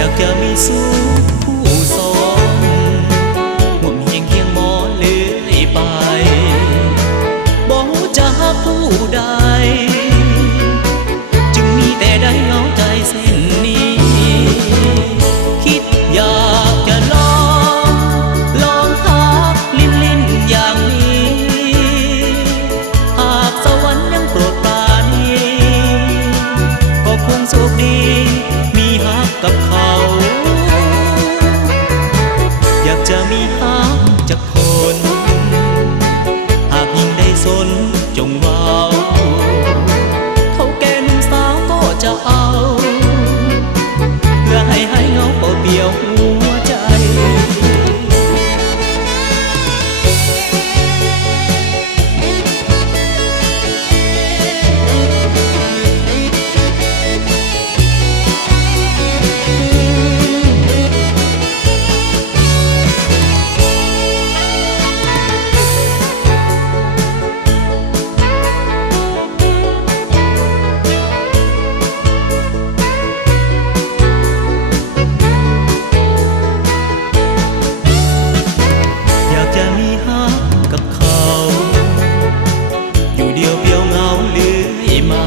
อยากจะมีสู้ผู้สองห่วงเฮียงเคียงหมอเลื่อยไปบอกจะหาผู้ใดจึงมีแต่ได้เหงาใจเส้นนี้คิดอยากจะลองหาลิ้นอย่างนี้หากสวรรค์ยังโปรดปรานก็คงโชคดีมีฮักกับเขาอยากจะมีฮักจากคนหากยิ่งได้สนจงเว้าเขาแก่หนุ่มสาวก็จะเอาเพื่อให้หายเหงาเปล่าเปลี่ยวหัวใจกับเขาอยู่เดียวเพียวเงาเลื่อยมา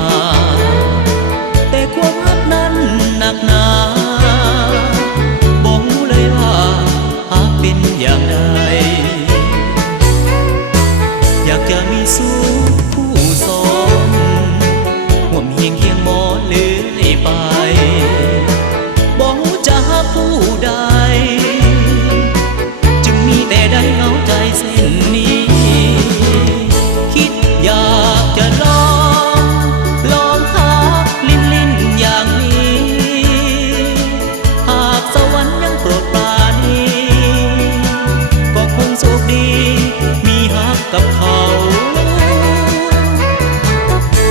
แต่ความรักนั้นหนักหนาบอกเลยว่าหากเป็นอย่างใดอยากจะมีสู้ผู้สองห่วงเฮียงเคียงหมอเลื่อยไปบอกจะหาผู้ใดจึงมีแต่ได้เหงาใจเส้นนี้คิดอยากจะลองหาลิ้นอย่างนี้หากสวรรค์ยังโปรดปรานก็คงโชคดีมีฮักกับเขา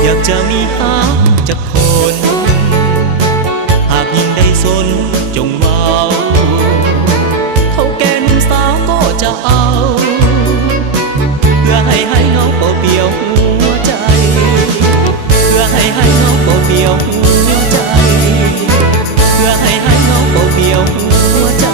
อยากจะมีฮักจากคนหากยิ่งได้สนจงเว้าเขาแก่หนุ่มสาวก็จะเอาเพื่อให้หายเหงาเปล่าเปลี่ยวหัวใจเพื่อให้หายเหงาเปล่าเปลี่ยวหัวใจเพื่อให้หายเหงาเปล่าเปลี่ยวหัวใจ